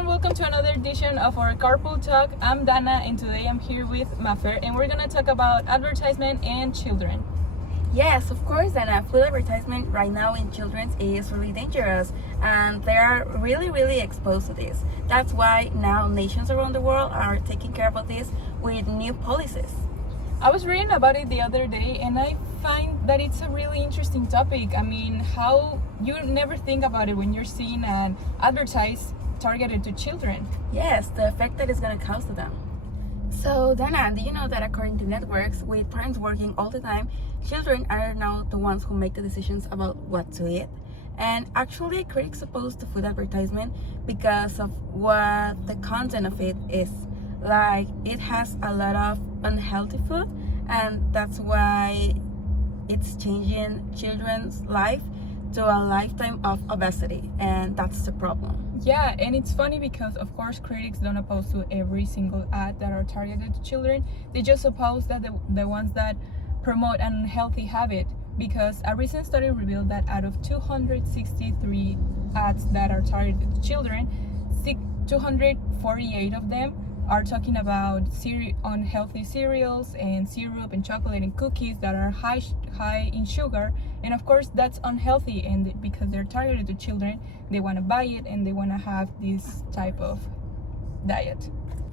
everyone, welcome to another edition of our Carpool Talk. I'm Dana and today I'm here with Mafer and we're going to talk about advertisement and children. Yes, of course, and food advertisement right now in children is really dangerous and they are really exposed to this. That's why now nations around the world are taking care of this with new policies. I was reading about it the other day and I find that it's a really interesting topic. I mean, how you never think about it when you're seeing an advertise targeted to children. Yes, the effect that it's going to cause to them. So, Dana, do you know that according to networks, with parents working all the time, children are now the ones who make the decisions about what to eat? And actually, critics oppose the food advertisement because of what the content of it is. Like, it has a lot of unhealthy food, and that's why it's changing children's life to a lifetime of obesity, and that's the problem. Yeah, and it's funny because of course critics don't oppose to every single ad that are targeted to children. They just oppose that the ones that promote an unhealthy habit, because a recent study revealed that out of 263 ads that are targeted to children, 248 of them are talking about unhealthy cereals and syrup and chocolate and cookies that are high in sugar, and of course that's unhealthy, and because they're targeted to children they want to buy it and they want to have this type of diet.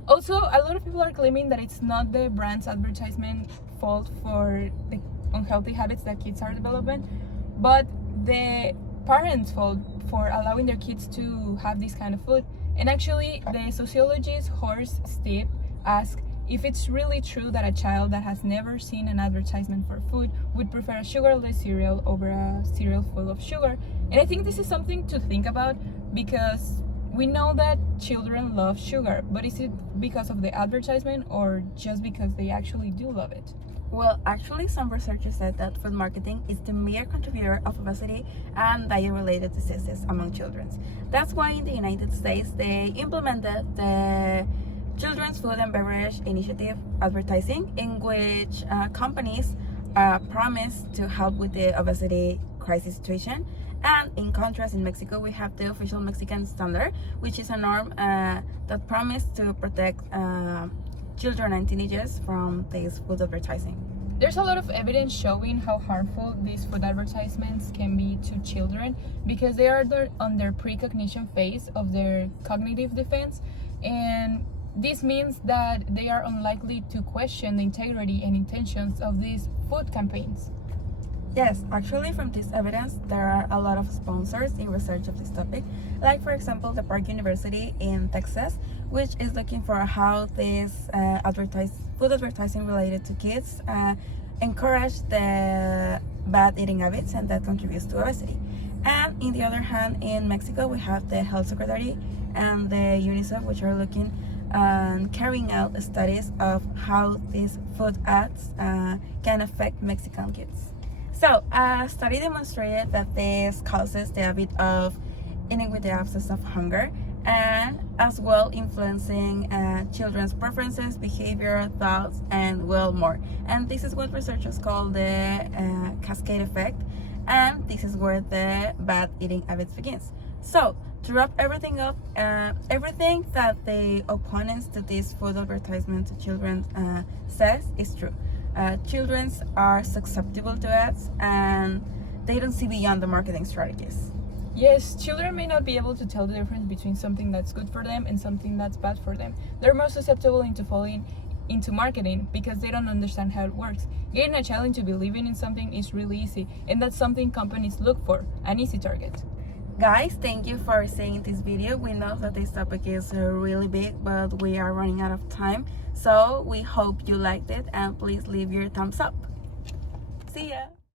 Also, a lot of people are claiming that it's not the brand's advertisement fault for the unhealthy habits that kids are developing, but the parents' fault for allowing their kids to have this kind of food. And actually, the sociologist Horst Steep asked if it's really true that a child that has never seen an advertisement for food would prefer a sugarless cereal over a cereal full of sugar. And I think this is something to think about, because we know that children love sugar, but is it because of the advertisement or just because they actually do love it? Well, actually, some researchers said that food marketing is the major contributor of obesity and diet-related diseases among children. That's why in the United States, they implemented the Children's Food and Beverage Initiative advertising, in which companies promise to help with the obesity crisis situation. And in contrast, in Mexico, we have the official Mexican standard, which is a norm that promises to protect children and teenagers from this food advertising. There's a lot of evidence showing how harmful these food advertisements can be to children, because they are on their precognition phase of their cognitive defense, and this means that they are unlikely to question the integrity and intentions of these food campaigns. Yes, actually from this evidence, there are a lot of sponsors in research of this topic. Like for example, the Park University in Texas, which is looking for how this food advertising related to kids encourage the bad eating habits, and that contributes to obesity. And in the other hand, in Mexico, we have the Health Secretary and the UNICEF, which are looking and carrying out studies of how these food ads can affect Mexican kids. So, a study demonstrated that this causes the habit of eating with the absence of hunger, and as well influencing children's preferences, behavior, thoughts, and well more. And this is what researchers call the cascade effect, and this is where the bad eating habits begins. So, to wrap everything up, everything that the opponents to this food advertisement to children says is true. Children are susceptible to ads and they don't see beyond the marketing strategies. Yes, children may not be able to tell the difference between something that's good for them and something that's bad for them. They're more susceptible into falling into marketing because they don't understand how it works. Getting a child into believing in something is really easy, and that's something companies look for, an easy target. Guys, thank you for seeing this video. We know that this topic is really big, but we are running out of time. So we hope you liked it, and please leave your thumbs up. See ya!